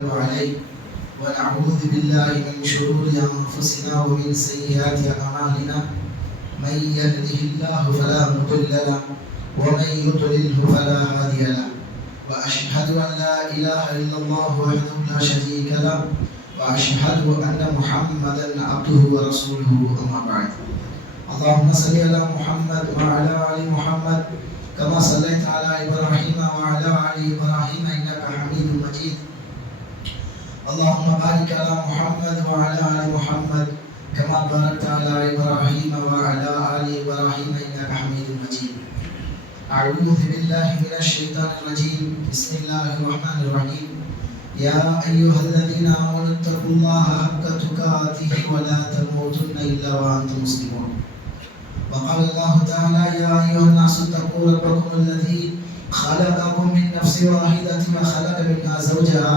عليه ونعوذ بالله من شرور أنفسنا ومن سيئات أعمالنا. من يهده الله فلا مضل له ومن يضلله فلا هادي له. وأشهد أن لا إله إلا الله وحده لا شريك له وأشهد أن محمدا عبده ورسوله أما بعد. اللهم صل على محمد وعلى آل محمد كما صليت على إبراهيم وعلى آل إبراهيم إنك اللهم بارك على محمد وعلى آل محمد كما باركت على إبراهيم وعلى آل إبراهيم إنك حميد مجيد. أعوذ بالله من الشيطان الرجيم. بسم الله الرحمن الرحيم. يا أيها الذين آمنوا اتقوا الله حق تقاته ولا تموتن إلا وأنتم مسلمون. وقال الله تعالى يا أيها الناس اتقوا ربكم الذي خلقكم من نفس واحدة وخلق منها زوجها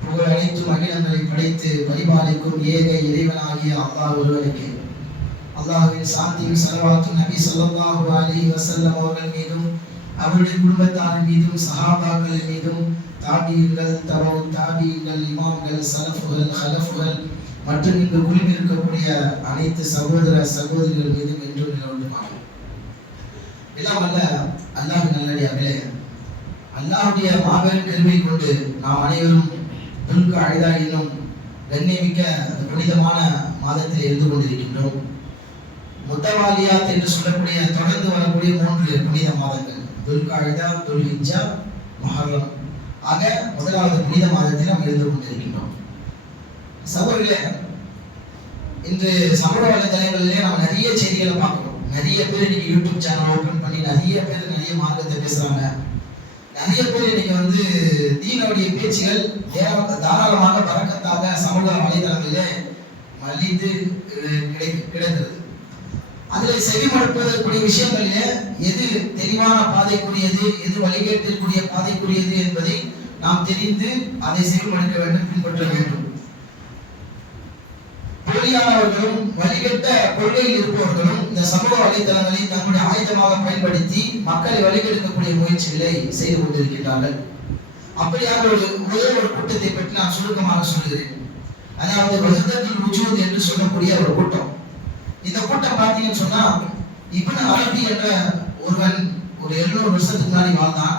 புகழ் அனைத்தும் அகிலங்களை படைத்து பரிபாலிக்கும் ஏக இறைவனாகிய அல்லாஹ் ஒருவனுக்கு. அல்லாஹ்வின் சாந்தியும் சலவாத்தும் நபி ஸல்லல்லாஹு அலி வசல்லம் அவர்கள் மீதும் அவருடைய குடும்பத்தார் மீதும் சஹாபாக்கள் மீதும் தாபியங்கள் தபவு தாபியங்கள் இமாம்கள் சலஃபுகள் ஹலஃபுகள் மற்றும் இங்கு குழுமிருக்கக்கூடிய அனைத்து சகோதர சகோதரிகள் மீதும் என்றும் நிலவட்டுமாக எல்லாம் அல்ல அல்லாஹ் நல்லடியார்களே அல்லாஹுடைய மாபெரும் கருவை கொண்டு நாம் அனைவரும் துல்கு அழுதா என்னும் கண்ணியமிக்க அந்த புனிதமான மாதத்தில் இருந்து கொண்டிருக்கின்றோம். முத்தவாலியாத் என்று சொல்லக்கூடிய தொடர்ந்து வரக்கூடிய மூன்று புனித மாதங்கள். துல்கு அழுதா துல் ஆக முதலாவது புனித மாதத்தில் நாம் இருந்து கொண்டிருக்கின்றோம். சகோதரர்களே இன்று சமூக வலைதளங்களிலே நாம் நிறைய செய்திகளை பார்க்கிறோம். நிறைய பேர் இன்னைக்கு யூடியூப் சேனல் ஓபன் பண்ணி நிறைய பேர் நிறைய மார்க்கத்தை பேசுறாங்க. நிறைய பேர் இன்னைக்கு வந்து தீனவுடைய பேச்சுகள் தாராளமாக பறக்கத்தாக சமூக வலைதளங்களிலே மலிந்து கிடை கிடைக்கிறது அதில் செவிமடுப்பதற்குரிய விஷயங்களிலே எது தெளிவான பாதைக்குரியது எது வழிகேட்டிற்குரிய பாதைக்குரியது என்பதை நாம் தெரிந்து அதை செவிமடுக்க வேண்டும் பின்பற்ற வேண்டும். போலியானவர்களும் வழிகட்ட கொள்கையில் இருப்பவர்களும் இந்த சமூக வலைதளங்களை தங்களுடைய ஆயுதமாக பயன்படுத்தி மக்களை வழிகெடுக்கக்கூடிய முயற்சிகளை செய்து கொண்டிருக்கிறார்கள் அப்படியாக ஒரு ஒரே ஒரு கூட்டத்தை பற்றி நான் சுருக்கமாக சொல்கிறேன். அதாவது வஹதத்துல் வஜூத் என்று சொல்லக்கூடிய ஒரு கூட்டம். இந்த கூட்டம் பார்த்தீங்கன்னு சொன்னா இப்னு அரபி என்ற ஒருவன் ஒரு எழுநூறு வருஷத்துக்கு முன்னாடி வாழ்ந்தான்.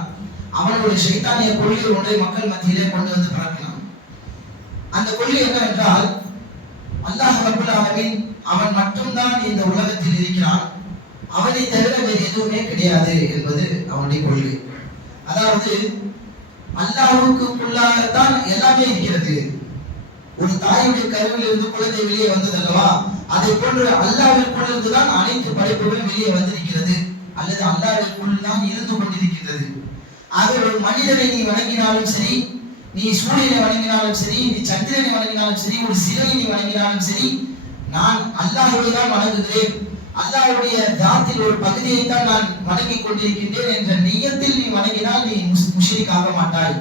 அவனுடைய சைத்தானிய கொள்கை ஒன்றை மக்கள் மத்தியிலே கொண்டு வந்து பரப்பினான். அந்த கொள்கை என்னவென்றால் அல்லாஹ் ரப்பல் ஆலமீன் அவன் மட்டும்தான் இந்த உலகத்தில் இருக்கிறான். அவனை தவிர வேறு எதுவுமே கிடையாது என்பது அவனுடைய கொள்கை. அதாவது அல்லாஹுக்குள்ளாகத்தான் எல்லாமே இருக்கிறது. ஒரு தாயுடைய கருவில் இருந்து குழந்தை வெளியே வந்தது அல்லவா அதை போன்று அல்லாஹ்விற்குள் இருந்துதான் அனைத்து படைப்புகளும் வெளியே வந்திருக்கிறது. அல்லது அல்லாவிற்குள் தான் இருந்து கொண்டிருக்கிறது ஆக ஒரு மனிதனை நீ வணங்கினாலும் சரி நீ சூரியனை வணங்கினாலும் சரி நீ சந்திரனை வணங்கினாலும் சரி ஒரு சிலையை நீ வணங்கினாலும் சரி நான் அல்லாஹோடு தான் வணங்குகிறேன். அல்லாஹுடைய தாத்தில் ஒரு பகுதியை தான் நான் வணங்கிக் கொண்டிருக்கின்றேன் என்ற நியத்தில் நீ வணங்கினால் நீ முஸ்- ஆக மாட்டாய்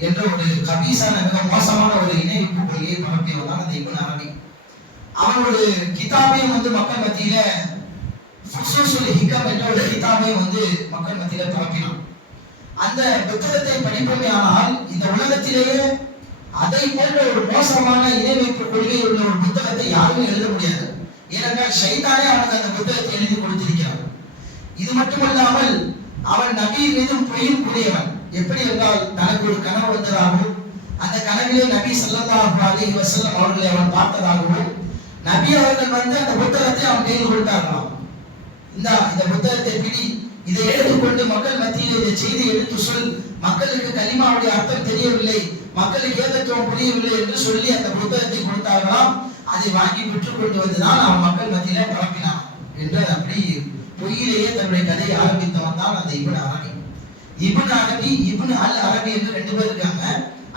என்ற ஒரு கபீசான மிக மோசமான ஒரு இணைப்பு கொள்கையை பரப்பியவர்தான் அந்த இப்னு அரபி. அவன் ஒரு கிதாபையும் வந்து மக்கள் மத்தியில ஃபுசூசுல் ஹிகம் என்ற ஒரு கிதாபையும் வந்து மக்கள் மத்தியில பரப்பினான் அந்த புத்தகத்தை படிப்போமே ஆனால் இந்த உலகத்திலேயே அதை போன்ற ஒரு மோசமான இணைவைப்பு கொள்கை உள்ள ஒரு புத்தகத்தை யாருமே எழுத முடியாது. ஏனென்றால் ஷைத்தானே அவனுக்கு அந்த புத்தகத்தை எழுதி கொடுத்திருக்கிறான். இது மட்டுமல்லாமல் அவன் நபியின் மீதும் பொய்யும் கூடியவன். எப்படி என்றால் தனக்கு ஒரு கனவு வந்ததாகவும் அந்த கனவிலே நபி ஸல்லல்லாஹு அலைஹி வஸல்லம் அவர்களை அவன் பார்த்ததாகவும் நபி அவர்கள் வந்து அந்த புத்தகத்தை அவன் கையில் கொடுத்தார்களாம். இந்த இந்த புத்தகத்தை பிடி இதை எடுத்துக்கொண்டு மக்கள் மத்தியில் இந்த செய்தி எடுத்து சொல். மக்களுக்கு கனிமாவுடைய அர்த்தம் தெரியவில்லை. மக்களுக்கு ஏதத்துவம் புரியவில்லை என்று சொல்லி அந்த புத்தகத்தை கொடுத்தார்களாம். அதை வாங்கி பெற்றுக்கொண்டு வந்துதான் அவன் மக்கள் மத்தியில பரப்பினான் என்று அப்படி பொய்யிலேயே தன்னுடைய கதையை ஆரம்பித்தவன் தான் அந்த இபன் அரபி. இபன் அரபி இபன் அல் அரபி என்று ரெண்டு பேர் இருக்காங்க.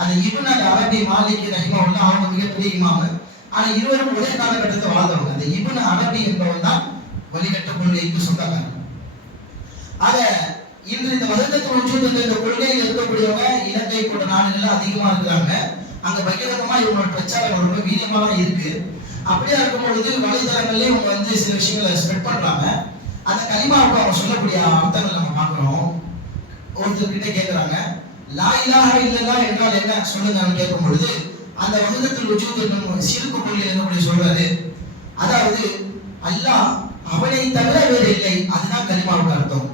அந்த இபன் அல் அரபி மாலிக் ரஹிமஹுல்லாஹ் அவங்க மிகப்பெரிய இமாம். ஆனா இருவரும் ஒரே காலகட்டத்தை வாழ்ந்தவங்க. அந்த இபன் அரபி என்பவன் தான் வழிகட்ட கொள்கைக்கு சொந்தக்காரன் ஆக இன்று இந்த வதக்கத்தில் ஒன்று தந்த இந்த கொள்கையில் இருக்கக்கூடியவங்க இலங்கை போன்ற நாடுகள்ல அதிகமா இருக்கிறாங்க. அங்க பகிரங்கமா இவங்களோட பிரச்சாரம் ரொம்ப வீரியமா தான் இருக்கு. அப்படியா இருக்கும் பொழுது வலைதளங்கள்லயே இவங்க வந்து சில விஷயங்களை ஸ்ப்ரெட் பண்றாங்க. அந்த கலிமாவுக்கு அவங்க சொல்லக்கூடிய அர்த்தங்கள் நம்ம பார்க்கிறோம். ஒருத்தர் கிட்ட கேக்குறாங்க லா இலாஹ என்றால் என்ன? சொல்லுங்க கேட்கும் பொழுது அந்த வகுதத்தில் உச்சூத் என்னும் சிறுக்கு கொள்கை என்ன சொல்றாரு? அதாவது அல்லாஹ் அவனை தவிர வேறு இல்லை. அதுதான் கலிமாவுக்கு அர்த்தம்.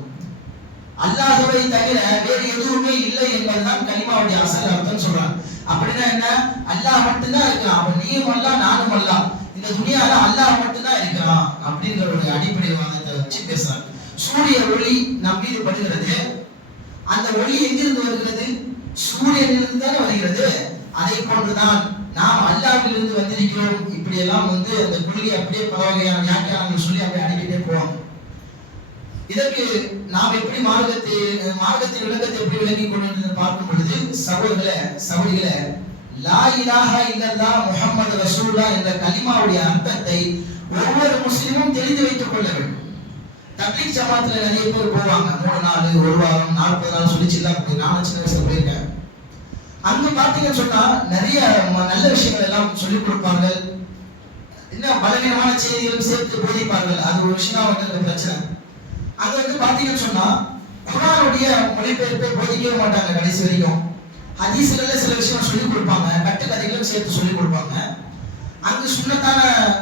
அல்லாஹ்வை தவிர வேறு எதுவுமே இல்லை என்பதுதான் கலிமாவுடைய அசல் அர்த்தம் சொல்றாங்க. அப்படின்னா என்ன? அல்லாஹ் மட்டும்தான் இருக்கான். அவன் நீயும் அல்ல நானும் அல்ல இந்த துணியால அல்லாஹ் மட்டும்தான் இருக்கிறான் அப்படின்ற ஒரு அடிப்படை வாதத்தை வச்சு பேசுறாங்க. சூரிய ஒளி நம் மீது படுகிறது. அந்த ஒளி எங்கிருந்து வருகிறது? சூரியனிலிருந்து தானே வருகிறது. அதை போன்றுதான் நாம் அல்லாவிலிருந்து வந்திருக்கிறோம். இப்படி எல்லாம் வந்து அந்த கொள்கை அப்படியே பல வகையான வியாக்கியானங்கள் சொல்லி அப்படியே அடிக்கிட்டே போவாங்க. இதற்கு நாம் எப்படி மார்க்கத்தை மார்க்கத்தின் விளக்கத்தை எப்படி விளங்கி கொண்டு பார்க்கும் பொழுது சகோதரர்களே சகோதரிகளே லா இலாஹா இல்லல்லா முஹம்மது ரசூல்லா என்ற கலிமாவுடைய அர்த்தத்தை ஒவ்வொரு முஸ்லிமும் தெரிந்து வைத்துக் கொள்ள வேண்டும். தப்லீக் ஜமாத்துல நிறைய பேர் போவாங்க. மூணு நாள் ஒரு வாரம் நாற்பது நாள் சொல்லி சில்லா போய் நானும் சின்ன வயசுல போயிருக்கேன். அங்க பாத்தீங்கன்னு சொன்னா நிறைய நல்ல விஷயங்கள் எல்லாம் சொல்லிக் கொடுப்பார்கள். இன்னும் பலவீனமான செய்திகளும் சேர்த்து போதிப்பார்கள். அது ஒரு விஷயம் அவங்களுக்கு பிரச்சனை. அது வந்து பாத்தீங்கன்னு சொன்னா குரானுடைய மொழிபெயர்ப்பை போதிக்கவே மாட்டாங்க கடைசி வரைக்கும். ஹதீஸ்கள்ல சில விஷயம் சொல்லிக் கொடுப்பாங்க கட்டுக்கதைகளும் சேர்த்து சொல்லிக் கொடுப்பாங்க. அங்கு சுண்ணத்தான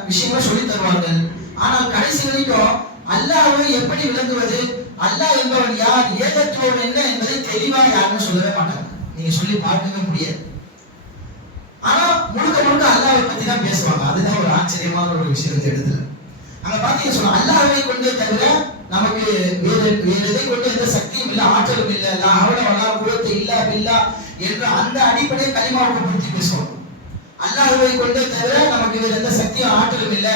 விஷயங்களை சொல்லி தருவார்கள். ஆனால் கடைசி வரைக்கும் அல்லாஹ்வை எப்படி விளங்குவது அல்லாஹ் என்பவன் யார் ஏகத்துவம் என்ன என்பதை தெளிவா யாருமே சொல்லவே மாட்டாங்க. நீங்க சொல்லி பார்க்கவே முடியாது. ஆனா முழுக்க முழுக்க அல்லாவை பத்தி தான் பேசுவாங்க. அதுதான் ஒரு ஆச்சரியமான ஒரு விஷயம் இந்த இடத்துல அங்க பாத்தீங்க சொன்னா அல்லாவை கொண்டே தவிர நமக்கு வேற வேற எதை கொண்டு எந்த சக்தியும் இல்ல ஆற்றலும் இல்லை. லா ஹவ்ல வலா இல்ல இல்லா பில்லா என்ற அந்த அடிப்படையை கலிமாவுக்கு பற்றி பேசுவோம் அல்லாஹ்வை கொண்டே தவிர நமக்கு வேற எந்த சக்தியும் ஆற்றலும் இல்ல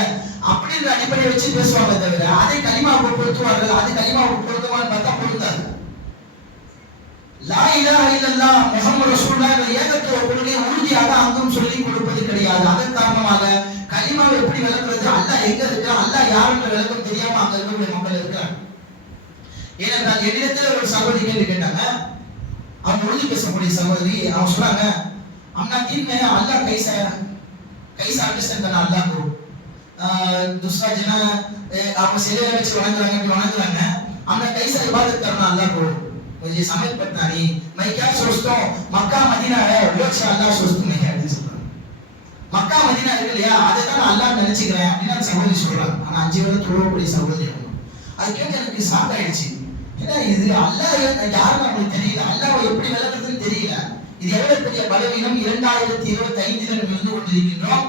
அப்படின்ற அடிப்படையை வச்சு பேசுவாங்க தவிர அதை கலிமாவுக்கு பொருத்துவார்கள். அது கலிமாவுக்கு பொருத்துவான்னு பார்த்தா பொருந்தாது. லா இலாஹ இல்லல்லாஹ் முஹம்மது ரசூலுல்லாஹ் என்ற ஏகத்துவ உறுதியாக அங்கும் சொல்லி கொடுப்பது கிடையாது. அதன் காரணமாக கலிமாவை எப்படி விளக்குறது அல்லாஹ் எங்க இருக்கிறான் அல்லாஹ் யாருன்ற விளக்கம் தெரியாம அங்க இருக்கக்கூடிய மக்கள் இருக்கிறாங்க ஏனென்றால் என்னிடத்தில் ஒரு சகோதரி கேள்வி கேட்டாங்க அவங்க உறுதி பேசக்கூடிய சகோதரி அவங்க சொன்னாங்க அம்னா दिन में अल्लाह कैसा कैसा अंडरस्टैंड करना अल्लाह को दूसरा जना அவங்க சிலையை வச்சு வணங்குறாங்க இப்படி வணங்குறாங்க हमने कैसा इबादत करना अल्लाह को मुझे समझ पड़ता नहीं मैं क्या सोचता हूँ मक्का मदीना है वो अच्छा अल्लाह सोचता नहीं है அப்படின்னு சொல்றாங்க மக்கா மதினா இருக்கு இல்லையா? அதை தான் அல்லா அல்லாஹ் நினைச்சுக்கிறேன் அப்படின்னு அந்த சகோதரி சொல்றாங்க. ஆனா அஞ்சு வருடம் தொழுவக்கூடிய சகோதரி அது கேட்க எனக்கு ஷாக் ஆயிடுச்சு ஏன்னா இது அல்லா யாரும் நம்மளுக்கு தெரியல. அல்லாஹ் எப்படி விளக்குறதுன்னு தெரியல. இது எவ்வளவு பெரிய பலவீனம்? இரண்டாயிரத்தி இருபத்தி ஐந்துல இருந்து கொண்டிருக்கின்றோம்.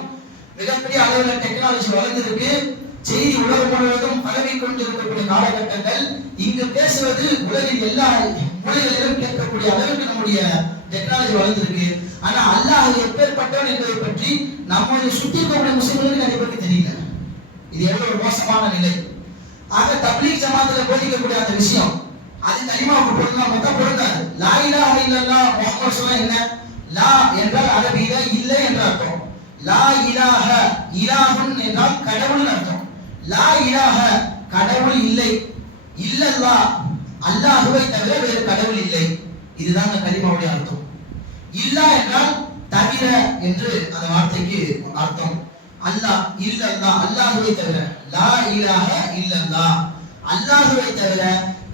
மிகப்பெரிய அளவில் டெக்னாலஜி வளர்ந்திருக்கு. செய்தி உலகம் முழுவதும் பரவி கொண்டிருக்கக்கூடிய காலகட்டங்கள். இங்கு பேசுவது உலகில் எல்லா மொழிகளிலும் கேட்கக்கூடிய அளவுக்கு நம்முடைய டெக்னாலஜி வளர்ந்திருக்கு. ஆனா அல்லாஹ் எப்பேற்பட்டவன் என்பதை பற்றி நம்முடைய சுற்றி இருக்கக்கூடிய முஸ்லிம்களுக்கு நிறைய பேருக்கு தெரியல. இது எவ்வளவு மோசமான நிலை. ஆக தப்லீக் ஜமாத்துல போதிக்கக்கூடிய அந்த விஷயம் அது கலிமாவுக்கு பொருந்தா மொத்தம் பொருந்தாது லா இலாஹ இல்லல்லாஹ் சொல்ல என்ன? லா என்றால் அரபியில இல்லை என்ற அர்த்தம். லா இலாக இலாகன் என்றால் கடவுள் அர்த்தம். லா இலாக கடவுள் இல்லை. இல்லல்லா அல்லாஹுவை தவிர வேறு கடவுள் இல்லை. இதுதான் அந்த கலிமாவுடைய அர்த்தம். இல்லா என்றால் என்று அந்த வார்த்தைக்கு அர்த்தம். அல்லாஹ் இல்லல்லா அல்லாஹுவை தவிர லா இலாக இல்லல்லா. அல்லாஹுவை தவிர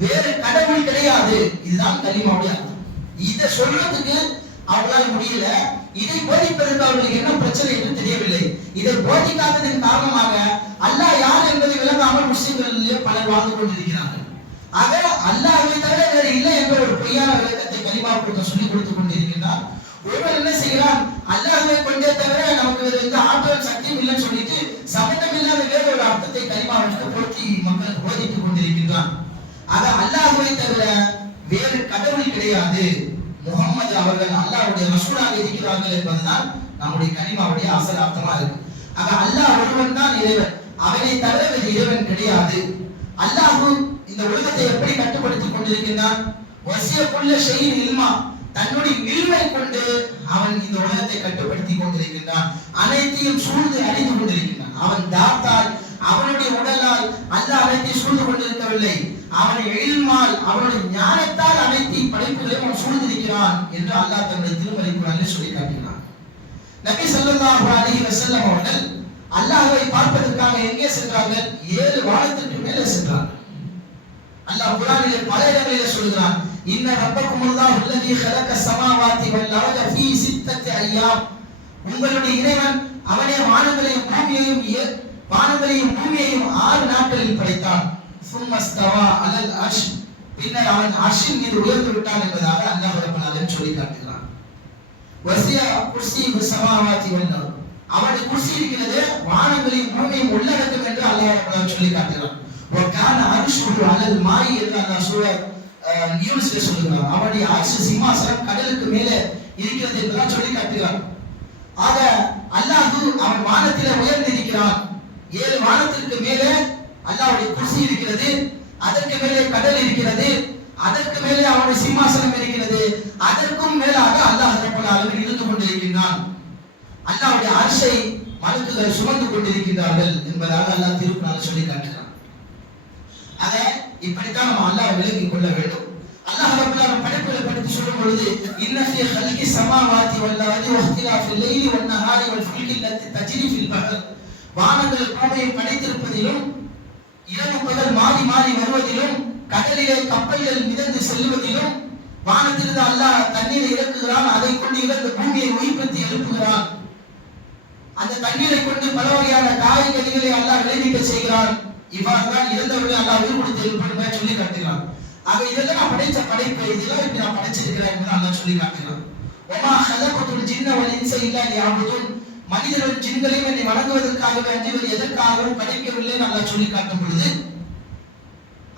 வேறு கடவுள் கிடையாது. இதுதான் கலிமாவுடைய அர்த்தம். இதை சொல்றதுக்கு அவங்களால முடியல. இதை போதிப்பதற்கு அவர்களுக்கு என்ன பிரச்சனை என்று தெரியவில்லை. இதை போதிக்காததன் காரணமாக அல்லாஹ் யார் என்பதை விளங்காமல் முஸ்லிம்களிலே பலர் வாழ்ந்து கொண்டிருக்கிறார்கள். ஆக அல்லாஹை தவிர வேறு இல்லை என்ற ஒரு பொய்யான விளக்கத்தை கலிமாவுக்கு சொல்லிக் கொடுத்துக் கொண்டிருக்கிறார் ஒருவன் என்ன செய்கிறான் அல்லாஹ்வை கொண்டே தவிர நமக்கு வேறு எந்த ஆற்றல் சக்தியும் இல்லைன்னு சொல்லிட்டு சம்பந்தம் இல்லாத வேற ஒரு அர்த்தத்தை கலிமாவுக்கு பொருத்தி மக்களுக்கு போதித்துக் கொண்டிருக்கின்றான். அது அல்லாஹ்வை தவிர வேறு கடவுள் கிடையாது. முகமது அவர்கள் அல்லாஹ்வுடைய ரசூலாக இருக்கிறார்கள் என்பதுதான் நம்முடைய கனிமாவுடைய அசல் அர்த்தமா இருக்கு. ஆக அல்லாஹ் ஒருவன் தான் இறைவன். அவனை தவிர வேறு இறைவன் கிடையாது. அல்லாஹ் இந்த உலகத்தை எப்படி கட்டுப்படுத்திக் கொண்டிருக்கின்றான்? வசிய குள்ள செய்யும் இல்மா. தன்னுடைய இல்மை கொண்டு அவன் இந்த உலகத்தை கட்டுப்படுத்தி கொண்டிருக்கின்றான். அனைத்தையும் சூழ்ந்து அறிந்து கொண்டிருக்கின்றான். அவன் தாத்தால் அவனுடைய உடலால் அல்ல அனைத்தையும் சூழ்ந்து கொண்டிருக்கவில்லை. அவனை இல்மால் அவனுடைய ஞானத்தால் அனைத்தையும் படைப்புகளையும் அவன் சூழ்ந்திருக்கிறான் என்று அல்லாஹ் தன்னுடைய திருமலை குரலில் சொல்லி காட்டினான் நபி ஸல்லல்லாஹு அலைஹி வசல்லம் அவர்கள் அல்லாஹை பார்ப்பதற்காக எங்கே சென்றார்கள்? ஏழு வாரத்திற்கு மேலே சென்றார்கள். அல்லாஹ் குரானிலே பல இடங்களிலே சொல்கிறான். இன்ன ரப்பக்குமுல்லாஹு அல்லதி خلق السماوات والارض في ستة ايام உங்களுடைய இறைவன் அவனே வானங்களையும் பூமியையும் ஏ- வானங்களையும் பூமியையும் ஆறு நாட்களில் படைத்தான் ثم استوى على العرش பின்னர் அவன் அர்ஷின் மீது உயர்ந்து விட்டான் என்பதாக அல்லாஹ் ரப்பல் ஆலமீன் சொல்லி காட்டுகிறான் வசிய குர்சி சமாவாதி வந்தார் அவனுடைய குர்சி இருக்கிறது வானங்களையும் பூமியையும் உள்ளடக்கும் என்று அல்லாஹ் ரப்பல் ஆலமீன் சொல்லி காட்டுகிறான் وكان عرشه على الماء என்று அல்லாஹ் சூரா அஹ், யூனுஸ்ல சொல்லுகிறார் அவனுடைய ஆட்சி சிம்மாசனம் கடலுக்கு மேலே இருக்கிறது என்று சொல்லி காட்டுகிறார். ஆக அல்லாஹ் அவன் வானத்திலே உயர்ந்திருக்கிறான். ஏழு வானத்திற்கு மேலே அல்லாவுடைய குர்சி இருக்கிறது. அதற்கு மேலே கடல் இருக்கிறது. அதற்கு மேலே அவனுடைய சிம்மாசனம் இருக்கிறது. அதற்கும் மேலாக அல்லாஹ் ரப்பல் ஆலமீன் இருந்து கொண்டிருக்கின்றான். அல்லாவுடைய அரசை மலக்குகள் சுமந்து கொண்டிருக்கிறார்கள் என்பதாக அல்லாஹ் திருப்பினால் சொல்லி காட்டுகிறான். அதை இப்படித்தான் நம்ம அல்லாஹ் விளங்கிக் கொள்ள வேண்டும். அல்லாஹ் ரப்பல் ஆலமீன் படைப்புகளை பற்றி சொல்லும் பொழுது இன்ன ஃபீ ஹல்கி சமாவாதி வல் அர்தி வஹ்திலாஃபில் லைலி வன் நஹாரி வல் ஃபுல்கி லத்தி தஜ்ரி ஃபில் பஹர் வானங்கள் பூமியை படைத்திருப்பதிலும் இரவு பகல் மாறி மாறி வருவதிலும் கடலிலே கப்பல்கள் மிதந்து செல்லுவதிலும் வானத்திலிருந்து அல்லாஹ் தண்ணீரை இறக்குகிறான் அதை கொண்டு இறந்த பூமியை உயிர்ப்பித்து எழுப்புகிறான். அந்த தண்ணீரை கொண்டு பல வகையான காய்கறிகளை அல்லாஹ் விளைவிக்க செய்கிறான். இவ்வாறு தான் இறந்தவர்களை அல்லாஹ் உயிர் கொடுத்து எழுப்பணும் சொல்லி காட்டுகிறான். ஆக இதெல்லாம் நான் படைச்ச படைப்பு இதெல்லாம் இப்படி நான் படைச்சிருக்கிறேன் என்று அல்லாஹ் சொல்லி காட்டுகிறான். ஒமா ஹலகத்துல் ஜின்ன வல் இன்ச இல்லா லியஅபுதுன் மனிதர்கள் ஜின்களையும் என்னை வணங்குவதற்காகவே அஞ்சுவர் எதற்காகவும் படைக்கவில்லை என்று சொல்லி காட்டும் பொழுது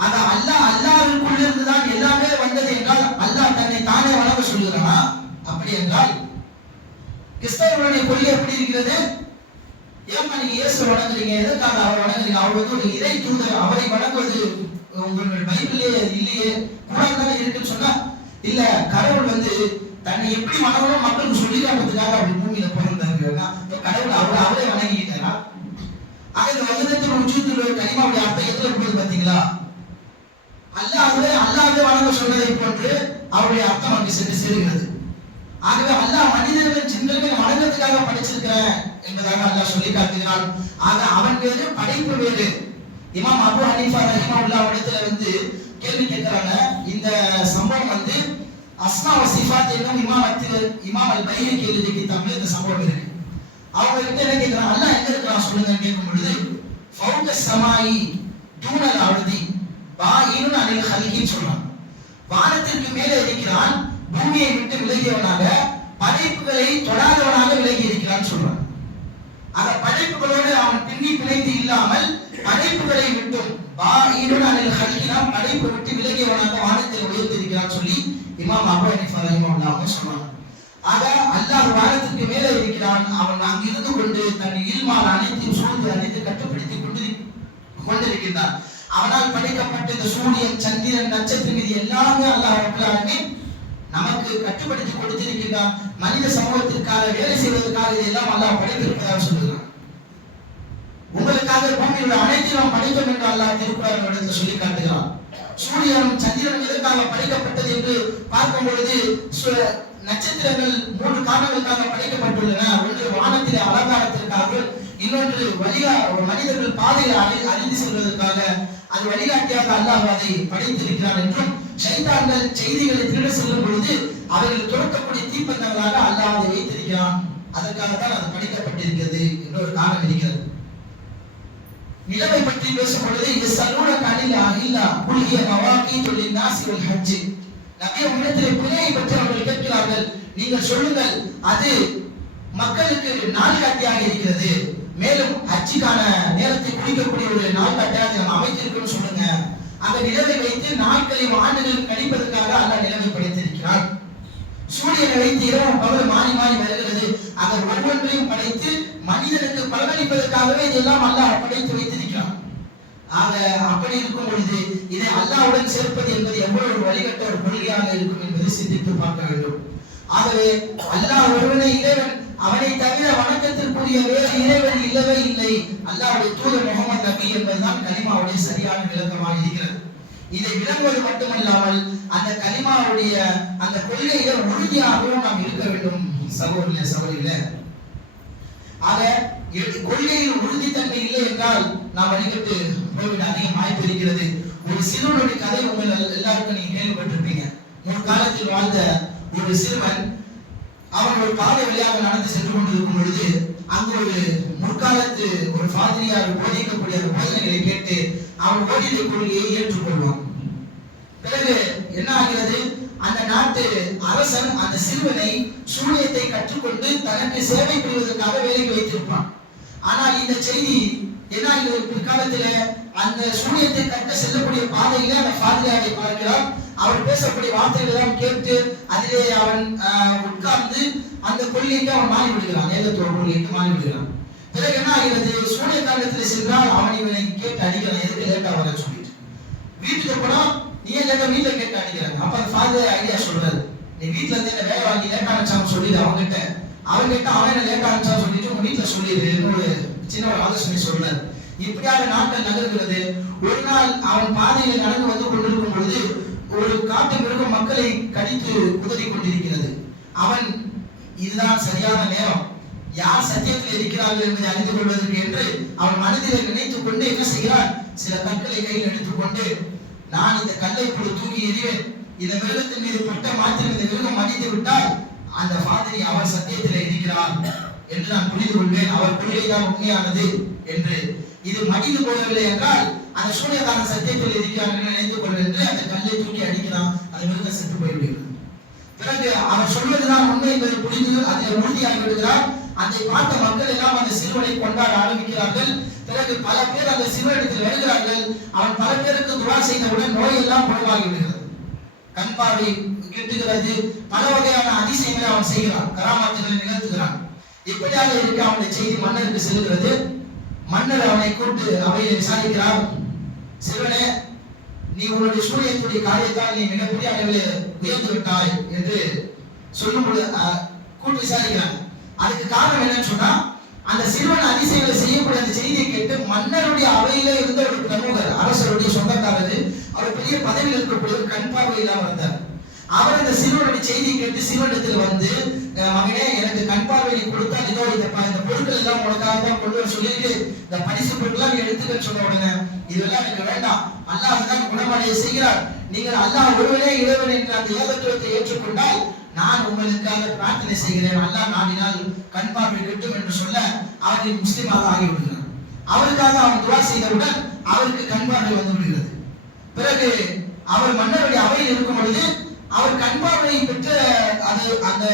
ஆக அல்லாஹ் அல்லாவிற்குள்ளிருந்து தான் எல்லாமே வந்தது என்றால் அல்லாஹ் தன்னை தானே வணங்க சொல்லுகிறானா? அப்படி என்றால் கிறிஸ்தவர்களுடைய கொள்கை எப்படி இருக்கிறது? ஏமா நீங்க இயேசு வணங்குறீங்க? எதற்காக அவர் வணங்குறீங்க? அவருக்கு நீங்க இதை இறை தூதர். அவரை வணங்குவது உங்கள் பைபிளே இல்லையே. குரான் தானே இருக்குன்னு சொன்னா இல்ல கடவுள் வந்து தன்னை எப்படி வணங்கணும் மக்களுக்கு சொல்லி காட்டுறதுக்காக அப்படி பூமியில பிறந்தாருன்னா கடவுள் அவரை அவரே வணங்கிட்டாரா ஆக இந்த வசனத்தில் உச்சத்தில் கனிமாவுடைய அர்த்தம் எதுல இருக்குது பாத்தீங்களா? அல்லாஹ்வே அல்லாஹ்வே வணங்க சொன்னதை போன்று அவருடைய அர்த்தம் அங்கு சென்று சேருகிறது. ஆகவே அல்லாஹ் மனிதர்கள் சின்னர்கள் வணங்கத்துக்காக படைச்சிருக்கிறேன் என்பதாக அல்லாஹ் சொல்லி காட்டுகிறான் ஆக அவன் வேறு படைப்பு வேறு. இமாம் அபு ஹனீஃபா ரஹிமஹுல்லா இடத்துல வந்து கேள்வி கேட்கிறாங்க. இந்த சம்பவம் வந்து அஸ்மா வ சிஃபாத் என்னும் இமாமத்தில் இமாம் அல் பைஹகி எழுதிய கிதாபில் இந்த சம்பவம் இருக்கு. அவங்க கிட்ட என்ன கேட்கிறாங்க? அல்லாஹ் எங்க இருக்கிறான் சொல்லுங்கன்னு கேட்கும் பொழுது ஃபௌக சமாயி தூணல் அழுதி பாயினுன் அனைவரும் ஹலிகின்னு சொல்றான் வானத்திற்கு மேலே இருக்கிறான் பூமியை விட்டு விலகியவனாக படைப்புகளை தொடாதவனாக விலகி இருக்கிறான்னு சொல்றான் ஆக படைப்புகளோடு அவன் பின்னி பிணைத்து இல்லாமல் படைப்புகளை விட்டும். பாயினுன் படைப்பு விட்டு விலகியவனாக வானத்தில் உயர்த்திருக்கிறான் சொல்லி இமாம் அபு ஹனீஃபா அவங்க சொன்னாங்க ஆக அல்லாஹ் வானத்திற்கு மேலே இருக்கிறான். அவன் அங்கு இருந்து கொண்டு தன் இல்மால் அனைத்தையும் சூழ்ந்து அனைத்து கட்டுப்படுத்தி கொண்டு கொண்டிருக்கின்றான். அவனால் படைக்கப்பட்ட இந்த சூரியன் சந்திரன் நட்சத்திரம் இது எல்லாமே அல்லாஹ் ரப்பல் நமக்கு கட்டுப்படுத்தி கொடுத்திருக்கின்றான் மனித சமூகத்திற்காக வேலை செய்வதற்காக இதெல்லாம் அல்லாஹ் படைத்திருப்பதாக சொல்லுகிறான். உங்களுக்காக பூமியில் உள்ள அனைத்தையும் நாம் படைத்தோம் என்று அல்லாஹ் திருக்குறான் எடுத்து சொல்லி காட்டுகிறான். சூரியனும் சந்திரனும் எதற்காக படைக்கப்பட்டது என்று பார்க்கும் பொழுது சு- நட்சத்திரங்கள் மூன்று காரணங்களுக்காக படைக்கப்பட்டுள்ளன. ஒன்று வானத்திலே அலங்காரத்திற்காக இன்னொன்று வழிகா மனிதர்கள் பாதையில் அறிந்து செல்வதற்காக அது வழிகாட்டியாக அல்லாஹ் அதை படைத்திருக்கிறார் என்றும் சைத்தான்கள் செய்திகளை திருட செல்லும் பொழுது அவர்கள் துறக்கக்கூடிய தீப்பந்தங்களாக அல்லாஹ் அதை வைத்திருக்கிறான். அதற்காகத்தான் அது படைக்கப்பட்டிருக்கிறது என்ற ஒரு காரணம் இருக்கிறது. நிலைமை பற்றி பேசும் பொழுது இது சல்லூன கணில அகில்லா குல்கிய மவாக்கி சொல்லி நாசிகள் ஹஜ்ஜி. நபிய உள்ளத்திலே பிழையை பற்றி அவர்கள் கேட்கிறார்கள். நீங்கள் சொல்லுங்கள் அது மக்களுக்கு நாள்காட்டியாக இருக்கிறது. மேலும் ஹஜ்ஜிக்கான நேரத்தை குறிக்கக்கூடிய ஒரு நாள்காட்டியாக நாம் அமைத்திருக்கோம் சொல்லுங்க. அந்த நிலவை வைத்து நாட்களை ஆண்டுகளையும் கணிப்பதற்காக அல்லாஹ் நிலவை படைத்திருக்கிறார். சூரியனை வைத்து இரவும் பகல் மாறி மாறி வருகிறது. அவர் ஒவ்வொன்றையும் படைத்து மனிதனுக்கு பலனளிப்பதற்காகவே இதெல்லாம் அல்லாஹ் படைத்து வைத்திருக்கிறார் ஆக அப்படி இருக்கும் பொழுது இதை அல்லாவுடன் சேர்ப்பது என்பது எவ்வளவு ஒரு வழிகட்ட ஒரு கொள்கையாக இருக்கும் என்பதை சிந்தித்து பார்க்க வேண்டும். ஆகவே அல்லாஹ் ஒருவனை இறைவன் அவனை தவிர வணக்கத்திற்குரிய வேறு இறைவன் இல்லவே இல்லை. அல்லாவுடைய தூதர் முகமது நபி என்பதுதான் கலிமாவுடைய சரியான விளக்கமாக இருக்கிறது. இதை விளங்குவது மட்டுமல்லாமல் அந்த கலிமாவுடைய அந்த கொள்கையில உறுதியாகவும் நாம் இருக்க வேண்டும் சகோதரர்களே சகோதரிகளே. ஆக கொள்கையில் உறுதித்தன்மை இல்லை என்றால் நாம் வழிபட்டு போய்விட அதிக வாய்ப்பு இருக்கிறது. ஒரு சிறுவனுடைய கதை உங்கள் எல்லாருக்கும் நீங்க கேள்விப்பட்டிருப்பீங்க. முற்காலத்தில் வாழ்ந்த ஒரு சிறுவன் அவர்கள் பாதை வழியாக நடந்து சென்று கொண்டிருக்கும் பொழுது அங்கு ஒரு முற்காலத்து ஒரு பாதிரியார் போதிக்கக்கூடிய அந்த போதனைகளை கேட்டு அவன் ஓடிய கொள்கையை ஏற்றுக்கொள்வான் பிறகு என்ன ஆகிறது? அந்த நாட்டு அரசன் அந்த சிறுவனை சூழியத்தை கற்றுக்கொண்டு தனக்கு சேவை புரிவதற்காக வேலைக்கு வைத்திருப்பான். ஆனால் இந்த செய்தி என்ன ஆகிறது? பிற்காலத்தில் அந்த சூழியத்தை கற்க செல்லக்கூடிய பாதையில அந்த பாதிரியாரை பார்க்கிறான் அவன் பேசக்கூடிய வார்த்தைகள் எல்லாம் கேட்டு அதிலே அவன் உட்கார்ந்து அந்த கொள்கைக்கு அவன் மாறி விடுகிறான். ஏகத்துவ கொள்கைக்கு மாறி விடுகிறான். பிறகு என்ன ஆகிறது? சூரிய காலத்தில் சென்றால் அவன் இவனை கேட்டு அடிக்கிறான். எதுக்கு லேட்டா வர சொல்லிட்டு? வீட்டுக்கு போனா நீ ஏன் லேட்டா வீட்டுல கேட்டு அடிக்கிறாங்க அப்ப அந்த ஃபாதர் ஐடியா சொல்றாரு. நீ வீட்டுல இருந்து என்ன வேலை வாங்கி லேட்டா அனுப்பிச்சான்னு சொல்லிடு அவங்க கிட்ட அவன் கிட்ட அவன் என்ன லேட்டா அனுப்பிச்சான்னு சொல்லிட்டு உங்க வீட்டுல சொல்லிடு. ஒரு சின்ன ஒரு ஆலோசனை சொல்றாரு. இப்படியாக நாட்கள் நகர்கிறது. ஒரு நாள் அவன் பாதையில நடந்து வந்து கொண்டிருக்கும் பொழுது ஒரு காட்டு மிருகம் மக்களை கடித்து குதறி கொண்டிருக்கிறது. அவன் இதுதான் சரியான நேரம். யார் சத்தியத்தில் இருக்கிறார்கள் என்பதை அறிந்து கொள்வதற்கு என்று அவன் மனதில் நினைத்துக் கொண்டு என்ன செய்கிறான்? சில கற்களை கையில் எடுத்துக்கொண்டு நான் இந்த கல்லை இப்படி தூக்கி எறிவேன். இந்த மிருகத்தின் மீது பட்ட மாத்திரம் இந்த மிருகம் மடித்து விட்டால் அந்த மாதிரி அவர் சத்தியத்தில் இருக்கிறார் என்று நான் புரிந்து கொள்வேன். அவர் கொள்கைதான் உண்மையானது என்று. இது மடிந்து போகவில்லை என்றால் அந்த சூரியகாரன் சத்தியத்தில் இருக்கிறார் நினைத்துக் கொள்வேன் என்று அந்த கல்லை தூக்கி அடிக்கிறான். அந்த மிருகம் செத்து போய்விடுகிறது பிறகு அவர் சொல்வதுதான் உண்மை என்பதை புரிந்து அதில் உறுதியாகி விடுகிறார் அதை பார்த்த மக்கள் எல்லாம் அந்த சிறுவனை கொண்டாட ஆரம்பிக்கிறார்கள். பிறகு பல பேர் அந்த சிறுவனிடத்தில் வருகிறார்கள். அவன் பல பேருக்கு துவா செய்தவுடன் நோய் எல்லாம் குணமாகி விடுகிறது கண் பார்வை கிட்டுகிறது. பல வகையான அதிசயங்களை அவன் செய்கிறான். கராமத்துகளை நிகழ்த்துகிறான். இப்படியாக இருக்க அவனுடைய செய்தி மன்னருக்கு செல்கிறது. மன்னர் அவனை கூட்டு அவையை விசாரிக்கிறார். சிறுவனே நீ உன்னுடைய சூரியத்துடைய காரியத்தால் நீ மிகப்பெரிய அளவில் உயர்ந்து விட்டாய் என்று சொல்லும் பொழுது கூட்டு விசாரிக்கிறாங்க. அதுக்கு காரணம் என்னன்னு சொன்னா அந்த சிறுவன் அதிசயங்களை செய்யக்கூடிய அந்த செய்தியை கேட்டு மன்னருடைய அவையில இருந்த ஒரு பிரமுகர் அரசருடைய சொந்தக்காரர் அவர் பெரிய பதவியில் இருக்கக்கூடிய கண் பார்வை வந்தார் இருந்தார். அவர் அந்த சிறுவனுடைய செய்தியை கேட்டு சிறுவனிடத்தில் வந்து மகனே எனக்கு கண் பார்வையை கொடுத்தா இதோ இந்த பொருட்கள் எல்லாம் உனக்காக தான் கொண்டு வர சொல்லிட்டு இந்த பரிசு பொருட்கள் எடுத்துக்க சொன்ன உடனே இதெல்லாம் எனக்கு வேண்டாம். அல்லாஹ் தான் குணமடைய செய்கிறார். நீங்கள் அல்லாஹ் ஒருவனே இறைவன் என்ற அந்த ஏகத்துவத்தை ஏற்றுக்கொண்டால் நான் உங்களுக்காக பிரார்த்தனை செய்கிறேன். அல்லாஹ் நாடினால் கண் பார்வை கிட்டும் என்று சொல்ல அவர் முஸ்லிமாக ஆகிவிடுகிறார் அவருக்காக அவன் துவா செய்தவுடன் அவருக்கு கண் பார்வை வந்து விடுகிறது. பிறகு அவர் மன்னருடைய அவையில் இருக்கும் பொழுது அவர் கண் பார்வை அது அந்த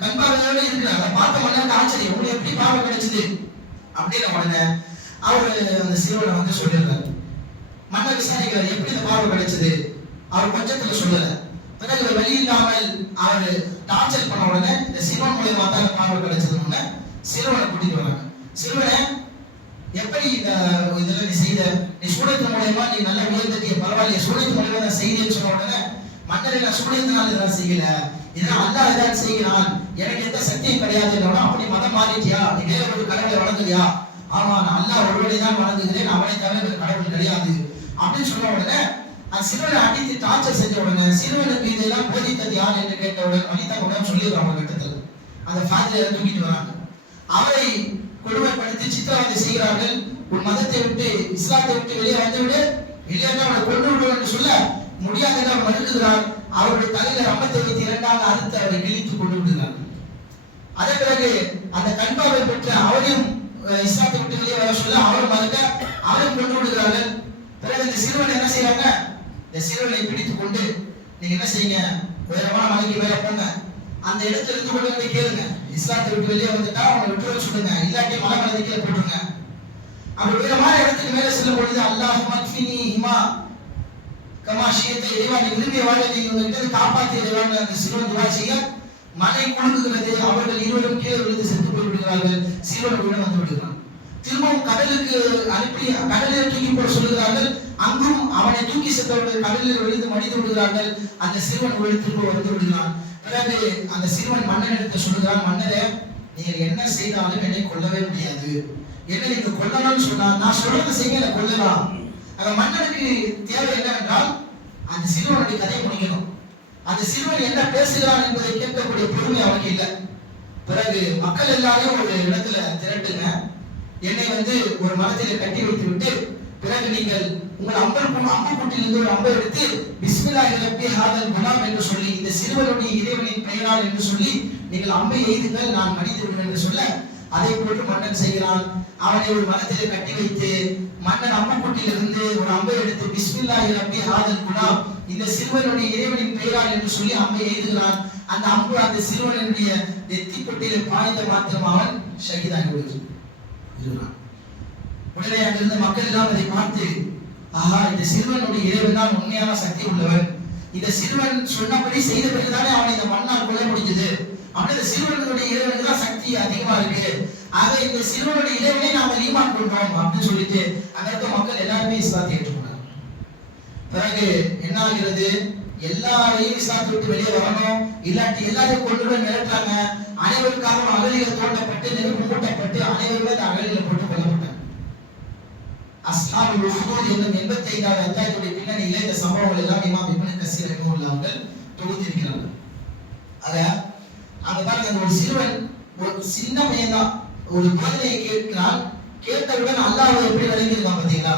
கண் பார்வையோட இருக்கிறார். பார்த்த மன்னருக்கு ஆச்சரியம். உங்களுக்கு எப்படி பார்வை கிடைச்சது? அப்படின்னு உடனே அவர் அந்த சிறுவனை வந்து சொல்லிடுறாரு மன்னர் விசாரிக்கிறார் எப்படி இந்த பார்வை கிடைச்சது அவர் பட்சத்துல சொல்லல. பிறகு வழி இல்லாமல் அவர் டார்ச்சர் பண்ண உடனே இந்த சிறுவன் மூலியமா தான் பார்வை கிடைச்சது உடனே சிறுவனை கூட்டிட்டு வராங்க. சிறுவனை எப்படி இந்த இதுல நீ செய்த? நீ சூடத்து மூலியமா நீ நல்லா உயர்ந்தட்டிய பரவாயில்லையே சூடத்து மூலியமா நான் செய்தேன்னு சொன்ன உடனே மன்னரை நான் சூடத்தினால இதெல்லாம் செய்யல? இதெல்லாம் அல்லா இதான் செய்கிறான்? எனக்கு எந்த சக்தியும் கிடையாது அப்படி மதம் மாறிட்டியா? நீ வேற ஒரு கடவுளை வணங்குறியா ஆமா நான் அல்லாஹ் ஒருவனை தான் வணங்குகிறேன் அவனை தவிர கடவுள் கிடையாது. அப்படின்னு சொன்ன உடனே அந்த சிறுவனை அடித்து டார்ச்சர் செஞ்ச உடனே சிறுவனுக்கு இதெல்லாம் போதித்தது யார் என்று கேட்டவுடன் அனிதா உடனே சொல்லிடுவாங்க கட்டத்தில். அந்த ஃபாதரை தூக்கிட்டு வராங்க. அவரை கொடுமைப்படுத்தி சித்திரவதை செய்கிறார்கள். உன் மதத்தை விட்டு இஸ்லாத்தை விட்டு வெளியே வந்துவிடு. இல்லைன்னா அவனை கொண்டு விடுவோம் என்று சொல்ல முடியாது என்று அவர் மறுக்கிறார் அவருடைய தலையில ரம்பத்தை வைத்து இரண்டாக அறுத்து அவரை கிழித்து கொண்டு விடுகிறார் அதன் பிறகு அந்த கண்பாவை பெற்ற அவரையும் இஸ்லாத்தை விட்டு வெளியே வர சொல்ல அவரும் மறுக்க அவரும் கொண்டு விடுகிறார்கள். பிறகு இந்த சிறுவன் என்ன செய்வாங்க இந்த சிறுவனை பிடித்துக் கொண்டு நீங்க என்ன செய்யுங்க? உயரமான மலைக்கு மேல போங்க. அந்த இடத்துல இருந்து கொண்டு வந்து கேளுங்க. இஸ்லாத்தை விட்டு வெளியே வந்துட்டா அவனை விட்டு சொல்லுங்க. இல்லாட்டி மலை மலை கீழே போட்டுருங்க. அப்படி உயரமான இடத்துக்கு மேல செல்லும் பொழுது அல்லாஹ் மக்ஃபினி ஹிமா. கமா ஷியத்தை இறைவா நீ விரும்பிய வாழ்க்கை நீங்க உங்ககிட்ட காப்பாற்றி இறைவான் அந்த சிறுவன் துவா செய்ய மலை குலுங்குகிறது அவர்கள் இருவரும் கீழே விழுந்து செத்து போய் விடுகிறார்கள் வந்து விடுகிறான். திரும்பவும் கடலுக்கு அனுப்பி கடலில் தூக்கி போட சொல்லுகிறார்கள். அங்கும் அவனை தூக்கி சென்றவர்கள் கடலில் விழுந்து மடித்து விடுகிறார்கள். அந்த சிறுவன் விழுந்து வந்து விடுகிறான். பிறகு அந்த சிறுவன் மன்னன் எடுத்து சொல்லுகிறான் மன்னரே நீங்கள் என்ன செய்தாலும் என்னை கொல்லவே முடியாது. என்ன நீங்க கொல்லணும்னு சொன்னா நான் சொல்றதை செய்ய கொல்லலாம். அந்த மன்னனுக்கு தேவை என்னவென்றால் அந்த சிறுவனுடைய கதையை முடிக்கணும். அந்த சிறுவன் என்ன பேசுகிறான் என்பதை கேட்கக்கூடிய பொறுமை அவனுக்கு இல்லை. பிறகு மக்கள் எல்லாரையும் ஒரு இடத்துல திரட்டுங்க. என்னை வந்து ஒரு மரத்தில் கட்டி வைத்து விட்டு பிறகு நீங்கள் உங்கள் அம்பல் அம்பு குட்டிலிருந்து ஒரு அம்பை எடுத்து பிஸ்மிலா இலப்பி ஹாதல் குலாம் என்று சொல்லி இந்த சிறுவனுடைய இறைவனின் பெயரால் என்று சொல்லி நீங்கள் அம்பை எய்துங்கள் நான் மடித்து விடுவேன் என்று சொல்ல அதை போட்டு மன்னன் செய்கிறான். அவனை ஒரு மரத்திலே கட்டி வைத்து மன்னன் அம்புக்குட்டியிலிருந்து ஒரு அம்பை எடுத்து பிஸ்மில்லா அப்படி ஹாதல் குலாம் இந்த சிறுவனுடைய இறைவனின் பெயரால் என்று சொல்லி அம்பை எழுதுகிறான். அந்த அம்பு அந்த சிறுவனுடைய நெத்தி பெட்டியில் பாய்ந்த மாத்திரம் அவன் ஷகிதாகி விடுகிறான். உடனே அங்கிருந்த மக்கள் எல்லாம் அதை பார்த்து ஆஹா இந்த சிறுவனுடைய இறைவன் தான் உண்மையான சக்தி உள்ளவன். இந்த சிறுவன் சொன்னபடி செய்த பிறகுதானே அவனை இந்த மண்ணால் கொள்ள முடிஞ்சது. ஆனால் இந்த சிறுவனுடைய இறைவனுக்கு தான் சக்தி அதிகமா இருக்கு. ஆக இந்த சிறுவனுடைய இறைவனை நாம ஈமான் கொள்றோம் அப்படின்னு சொல்லிட்டு அங்க இருக்க மக்கள் எல்லாருமே இஸ்லாத்தை ஏற்றுக்கொண்டாங்க. பிறகு என்ன ஆகிறது? எல்லாரையும் இஸ்லாத்தை விட்டு வெளியே வரணும். இல்லாட்டி எல்லாரையும் கொண்டு போய் மிரட்டுறாங்க. அனைவருக்காக அகலிகள் தோண்டப்பட்டு நெருப்பு மூட்டப்பட்டு அனைவருமே அந்த அகலிகள் போட்டு கொல்லப்பட்டாங்க. அஸ்ஹாபுல் உஹ்தூத் என்னும் எண்பத்தி ஐந்தாவது அத்தியாயத்துடைய பின்னணியிலே இந்த சம்பவங்கள் எல்லாம் இமாம் இப்னு கசீர் ரஹிமஹுல்லாஹ் அவர்கள் தொகுத்திருக்கிறார்கள் ஆக அங்க பாருங்க அந்த ஒரு சிறுவன் ஒரு சின்ன பையன் தான் ஒரு போதனையை கேட்கிறான் கேட்டவுடன் அல்லாஹ்வை எப்படி விளங்கி இருக்கான் பார்த்தீங்களா?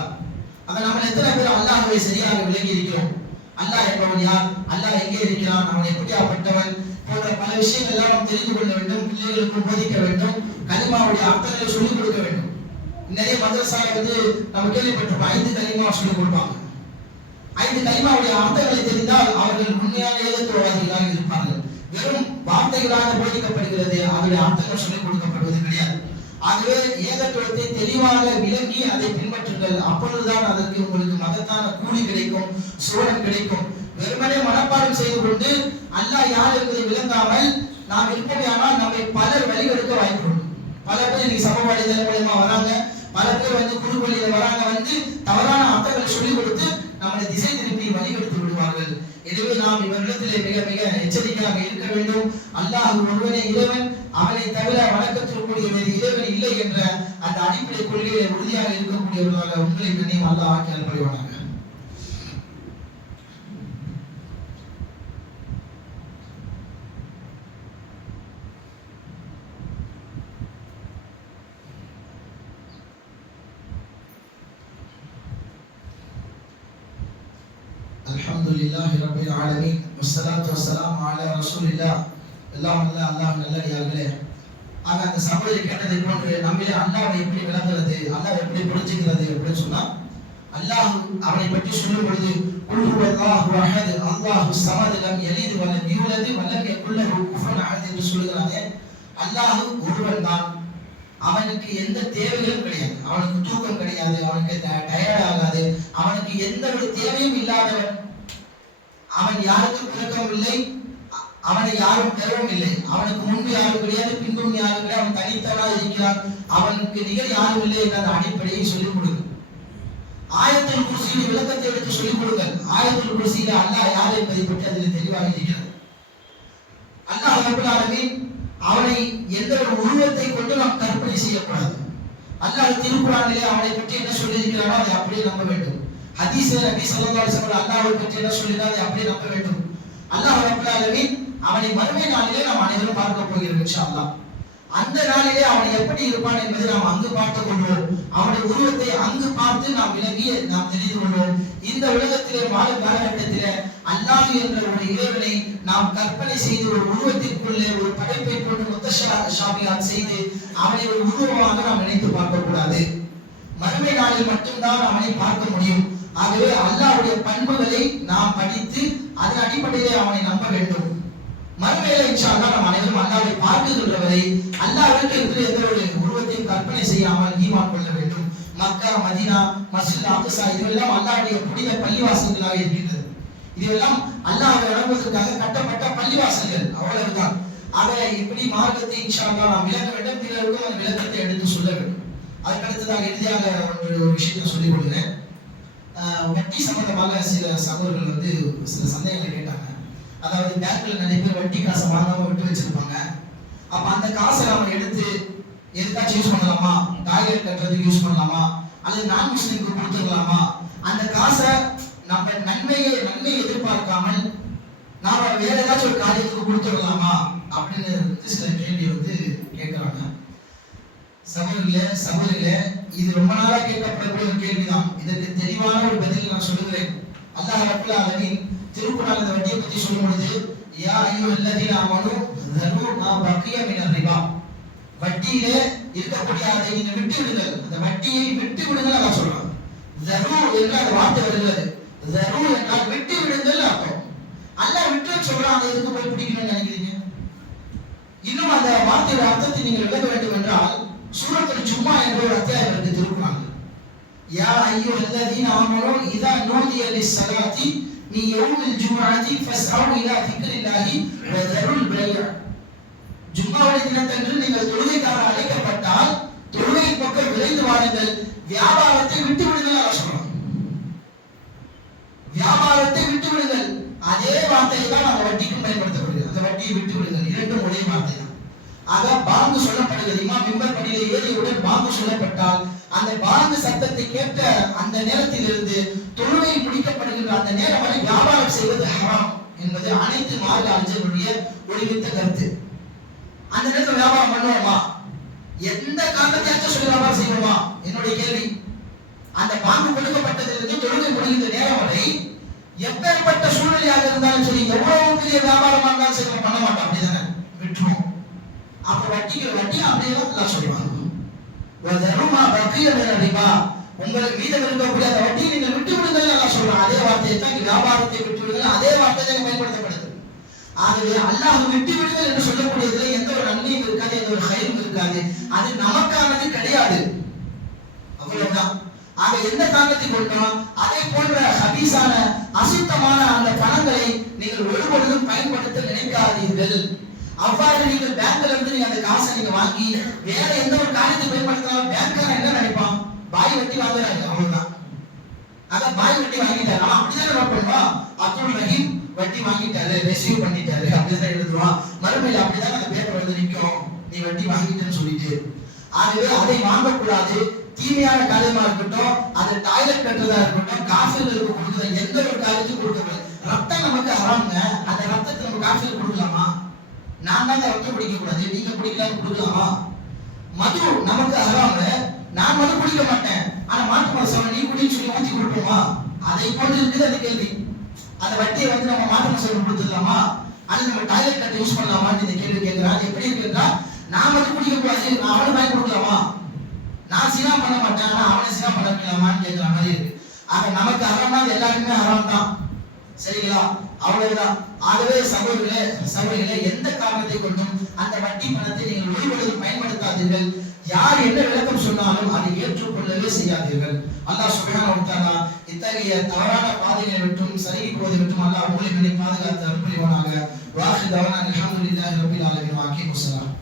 அப்ப நம்ம எத்தனை பேர் அல்லாஹ்வை சரியாக விளங்கி இருக்கிறோம் அல்லாஹ் என்பவன் யார்? அல்லாஹ் எங்கே இருக்கிறான்? அவன் எப்படியாப்பட்டவன்? போன்ற பல விஷயங்கள் எல்லாம் நாம் தெரிந்து கொள்ள வேண்டும் பிள்ளைகளுக்கு போதிக்க வேண்டும் கனிமாவுடைய அர்த்தங்களை சொல்லிக் கொடுக்க வேண்டும். நிறைய மதரசால வந்து நம்ம கேள்விப்பட்டிருப்போம் ஐந்து கனிமா சொல்லிக் கொடுப்பாங்க. ஐந்து கனிமாவுடைய அர்த்தங்களை தெரிந்தால் அவர்கள் உண்மையான ஏகத்துவவாதிகளாக இருப்பார்கள். வெறும் வார்த்தைகளாக போதிக்கப்படுகிறது. அதனுடைய அர்த்தங்கள் சொல்லிக் கொடுக்கப்படுவது கிடையாது. ஆகவே ஏகத்துவத்தை தெளிவாக விளங்கி அதை பின்பற்றுங்கள். அப்பொழுதுதான் அதற்கு உங்களுக்கு மகத்தான கூலி கிடைக்கும் சோழம் கிடைக்கும். வெறுமனே மனப்பாடம் செய்து கொண்டு அல்லாஹ் யார் என்பதை விளங்காமல் நாம் இருப்போமே நம்மை பலர் வழிகெடுக்க வாய்ப்பு உண்டு. பல பேர் இன்னைக்கு சமூக வலைதளம் மூலயமா வராங்க. பல பேர் வந்து குறுவழியில வராங்க. வந்து தவறான அர்த்தங்களை சொல்லிக் கொடுத்து நம்மளை திசை எனவே நாம் இவர்களிடத்திலே மிக மிக எச்சரிக்கையாக இருக்க வேண்டும். அல்லாஹ் ஒருவனே இறைவன் அவனை தவிர வணக்கத்திற்குரிய வேறு இறைவன் இல்லை என்ற அந்த அடிப்படை கொள்கையில உறுதியாக இருக்கக்கூடியவர்களாக உங்களை கண்ணியம் அல்லாஹ் ஆக்கியால் அல்படிவானாங்க ஆலமின். முஸ்ஸலாத்து வஸ்ஸலாம் அலா ரசூலில்லா எல்லாம் அல்ல அல்லாஹ் நல்லடியார்களே. ஆக அந்த சமையல் கேட்டதை போன்று நம்மளே அல்லாவை எப்படி விளங்குறது அல்லாஹ் எப்படி புரிஞ்சுக்கிறது அப்படின்னு சொன்னா அல்லாஹ் அவனை பற்றி சொல்லும் பொழுது குல் அல்லாஹ் அஹத் அல்லாஹ் ஸமத் லம் யலித் வலம் யூலத் வலம் யகுல் லஹு என்று சொல்கிறாங்க அல்லாஹ் ஒருவன் தான். அவனுக்கு எந்த தேவைகளும் கிடையாது. அவனுக்கு தூக்கம் கிடையாது அவனுக்கு டயர்ட் ஆகாது. அவனுக்கு எந்த ஒரு தேவையும் இல்லாதவன். அவன் யாருக்கும் பிறக்கவும் இல்லை. அ- அவனை யாரும் பெறவும் இல்லை. அவனுக்கு முன்பு யாரும் கிடையாது பின்பும் யாரும் கிடையாது அவன் தனித்தவனாக இருக்கிறான். அவனுக்கு நிகழ் யாரும் இல்லை என்ற அந்த அடிப்படையை சொல்லிக் கொடுங்க ஆயத்தில் குருசியின் விளக்கத்தை எடுத்து சொல்லிக் கொடுங்கள். ஆயத்தில் குருசியில அல்லாஹ் யாரை பதிப்பட்டு அதில் தெளிவாக இருக்கிறது அல்லாஹ் ரப்பல் அவனை எந்த ஒரு உருவத்தை கொண்டு நாம் கற்பனை செய்யக்கூடாது. அல்லாஹ் திருக்குறானிலே அவனை பற்றி என்ன சொல்லியிருக்கிறானோ அதை அப்படியே நம்ப வேண்டும். ஹதீஸ்ல நபி ஸல்லல்லாஹு அலைஹி வஸல்லம் அல்லாஹ்வை பற்றி என்ன சொல்லினா அதை அப்படியே நம்ப வேண்டும். அல்லாஹ் ரப்பல் ஆலமீன் அவனை மறுமை நாளிலே நாம் அனைவரும் பார்க்க போகிறோம் இன்ஷா அல்லாஹ் அந்த நாளிலே அவன் எப்படி இருப்பான் என்பதை நாம் அங்கு பார்த்துக் கொள்வோம். அவனுடைய உருவத்தை அங்கு பார்த்து நாம் விளங்கி நாம் தெரிந்து கொள்வோம். இந்த உலகத்திலே வாழும் காலகட்டத்திலே அல்லாஹ் என்ற ஒரு இறைவனை நாம் கற்பனை செய்து ஒரு உருவத்திற்குள்ளே ஒரு படைப்பை கொண்டு முத்தஷாபியால் செய்து அவனை ஒரு உருவமாக நாம் நினைத்து பார்க்கக்கூடாது மறுமை நாளில் மட்டும்தான் அவனை பார்க்க முடியும். ஆகவே அல்லாவுடைய பண்புகளை நாம் படித்து அதன் அடிப்படையிலே அவனை நம்ப வேண்டும். மறுமையில இன்ஷா நாம் அனைவரும் அல்லாவை பார்க்குகின்ற வரை அல்லாவிற்கு என்று எந்த ஒரு உருவத்தையும் கற்பனை செய்யாமல் ஈமான் கொள்ள வேண்டும். மக்கா மதினா மசித் அக்ஸா இதுவெல்லாம் அல்லாவுடைய புனித பள்ளிவாசல்களாக இருக்கின்றது. இதுவெல்லாம் அல்லாஹ்வை வழங்குவதற்காக கட்டப்பட்ட பள்ளிவாசல்கள் அவ்வளவுதான். ஆக இப்படி மார்க்கத்தை இன்ஷால்லா நாம் விளக்க வேண்டும் பிறருக்கும் அந்த விளக்கத்தை எடுத்து சொல்ல வேண்டும். அதுக்கடுத்ததாக இறுதியாக ஒரு ஒரு விஷயத்தை சொல்லிக் கொடுக்குறேன் வட்டி சம்பந்தமாக சில சகோதரர்கள் வந்து சில சந்தேகங்களை கேட்டாங்க. அதாவது பேங்க்ல நிறைய பேர் வட்டி காசை வாங்காம விட்டு வச்சிருப்பாங்க. அப்ப அந்த காசை நம்ம எடுத்து எதுக்காச்சும் யூஸ் பண்ணலாமா? டாய்லெட் கட்டுறதுக்கு யூஸ் பண்ணலாமா? அல்லது நான் முஸ்லீமுக்கு கொடுத்துடலாமா அந்த காசை நம்ம நன்மையை நன்மையை எதிர்பார்க்காமல் நாம வேற ஏதாச்சும் ஒரு காரியத்துக்கு கொடுத்துடலாமா? அப்படின்னு வந்து சில கேள்வி வந்து கேட்கிறாங்க. சகோதரிகளே சகோதரிகளே இது ரொம்ப நாளா கேட்கப்படக்கூடிய ஒரு கேள்விதான். இதற்கு தெளிவான ஒரு பதில் நான் சொல்லுகிறேன். அல்லாஹ் ரப்பல் ஆலமீன் திருக்குறள் இந்த வட்டியை பத்தி சொல்லும் பொழுது யா அய்யுஹல்லதீன ஆமனு தரு நான் பக்கிய மின ரிபா. வட்டியில இருக்கக்கூடிய அதை நீங்க விட்டு விடுங்கள் அந்த வட்டியை விட்டு விடுங்கள் அதான் சொல்றான். தரு என்ற அந்த வார்த்தை வருகிறது. தரு என்றால் விட்டு விடுங்கள் அர்த்தம். அல்லாஹ் விட்டு சொல்றான் அதை எதுக்கு போய் பிடிக்கணும்னு நினைக்கிறீங்க? இன்னும் அந்த வார்த்தையோட அர்த்தத்தை நீங்கள் விளக்க வேண்டும் என்றால் சூரத்தில் சும்மா என்ற ஒரு அத்தியாயம் இருக்கு திருக்குறாங்க யா ஐயோ அல்லதீன ஆமரோ இதா நூதிய லிஸ்ஸலாத்தி நீ யௌமில் ஜும்ஆத்தி ஃபஸ்அவு இலா திக்ரில்லாஹி வ தருல் பைஅ ஜும்மாவுடைய தினத்தன்று நீங்கள் தொழுகைக்காக அழைக்கப்பட்டால் தொழுகை பக்கம் விரைந்து வாருங்கள். வியாபாரத்தை விட்டு விடுங்கள் அவர் சொல்றாங்க வியாபாரத்தை விட்டு விடுங்கள் அதே வார்த்தையை தான் அந்த வட்டிக்கும் பயன்படுத்தப்படுகிறது. அந்த வட்டியை விட்டு விடுங்கள் இரண்டும் ஒரே வார்த்தை தான். ஆக பாங்கு சொல்லப்படுகிறது. இமா மிம்பர் படியில ஏறியவுடன் பாங்கு சொல்லப்பட்டால் அந்த பாங்கு சத்தத்தை கேட்ட அந்த நேரத்திலிருந்து தொழுகை முடிக்கப்படுகின்ற அந்த நேரம் வரை வியாபாரம் செய்வது ஹராம் என்பது அனைத்து மார்க்க அறிஞர்களுடைய ஒளிமித்த கருத்து. அந்த நேரத்தில் வியாபாரம் பண்ணுவோமா? எந்த காரணத்தையாச்சும் சொல்லி வியாபாரம் செய்வோமா என்னுடைய கேள்வி. அந்த பாங்கு கொடுக்கப்பட்டதிலிருந்து தொழுகை முடிகின்ற நேரம் வரை எப்பேற்பட்ட சூழ்நிலையாக இருந்தாலும் சரி எவ்வளவு பெரிய வியாபாரமா இருந்தாலும் சரி பண்ண மாட்டோம். அப்படிதானே? விட்டுருவோம். அப்ப வட்டிக்கு வட்டி அப்படியே தான் அல்லாஹ் சொல்றாங்க வதருமா பக்கிய ரிபா உங்களுக்கு மீதம் இருக்கக்கூடிய அந்த வட்டியை நீங்கள் விட்டு விடுங்கள் அல்லாஹ் சொல்றான் அதே வார்த்தையை தான் வியாபாரத்தை விட்டு விடுங்கள். அதே வார்த்தை தான் பயன்படுத்தப்படுது. ஆகவே அல்லாஹ் விட்டு விடுங்கள் என்று சொல்லக்கூடியதுல எந்த ஒரு நன்மையும் இருக்காது எந்த ஒரு ஹயரும் இருக்காது. அது நமக்கானது கிடையாது. அவ்வளவுதான். ஆக எந்த காரணத்தை கொண்டோம் அதே போன்ற ஹபீஸான அசுத்தமான அந்த பணங்களை நீங்கள் ஒருபொழுதும் பயன்படுத்த நினைக்காதீர்கள். அவ்வாறு நீங்கள் பேங்க்ல இருந்து நீங்க அந்த காசை நீங்க வாங்கி வேற எந்த ஒரு காரியத்தை பயன்படுத்தினாலும் பேங்க்காரன் என்ன நினைப்பான்? பாய் வட்டி வாங்குறாங்க அவ்வளவுதான். அதான் பாய் வட்டி வாங்கிட்டாரு. அப்படிதான் நோட் பண்ணுவான் அப்துல் ரஹீம் வட்டி வாங்கிட்டாரு ரெசீவ் பண்ணிட்டாரு. அப்படிதான் எழுதுவான். மறுமையில் அப்படிதான் அந்த பேப்பர் வந்து நிற்கும். நீ வட்டி வாங்கிட்டேன்னு சொல்லிட்டு. ஆகவே அதை வாங்கக்கூடாது. தீமையான காரியமா இருக்கட்டும் அது டாய்லெட் கட்டுறதா இருக்கட்டும் காஃபிர்களுக்கு கொடுக்குற எந்த ஒரு காரியத்தையும் கொடுக்கக்கூடாது. ரத்தம் நமக்கு ஹராம்ங்க அந்த ரத்தத்தை நம்ம காஃபில் கொடுக்கலாமா நான் தான் ரத்தம் பிடிக்கக்கூடாது. கூடாது நீங்க பிடிக்கலாம் கொடுக்கலாமா? மது நமக்கு அறாம நான் மது குடிக்க மாட்டேன். ஆனா மாட்டு சொல்ல நீ குடின்னு சொல்லி ஊத்தி கொடுப்போமா? அதை போன்று இருக்குது அந்த கேள்வி. அந்த வட்டியை வந்து நம்ம மாட்டு மனசவன் கொடுத்துடலாமா? அல்லது நம்ம டாய்லெட் கட்டை யூஸ் பண்ணலாமான்னு இந்த கேள்வி கேட்கிறான் அது எப்படி இருக்குன்றா நான் மது குடிக்க கூடாது நான் அவனை வாங்கி கொடுக்கலாமா? நான் சினா பண்ண மாட்டேன் ஆனா அவனை சினா பண்ண வைக்கலாமான்னு கேட்கிற மாதிரி இருக்கு. ஆக நமக்கு ஹராம்னா அது எல்லாருக்குமே ஹராம் தான். சரிங்களா? அவ்வளவுதான். ஆகவே சகோதரர்களே சகோதரிகளே எந்த காரணத்தை கொண்டும் அந்த வட்டி பணத்தை நீங்கள் ஒளிவழுதும் பயன்படுத்தாதீர்கள். யார் என்ன விளக்கம் சொன்னாலும் அதை ஏற்றுக்கொள்ளவே செய்யாதீர்கள். அல்லாஹ் சுப்ஹானஹு வ இத்தகைய தவறான பாதைகளை விட்டும் சரிவி போவதை விட்டும் அல்லாஹ் மூலிகளை பாதுகாத்து அருள்புரிவானாக வாஹி தவனா அல்ஹம்துலில்லாஹி ரப்பில் ஆலமீன். வாக்கி முஸ்லாம்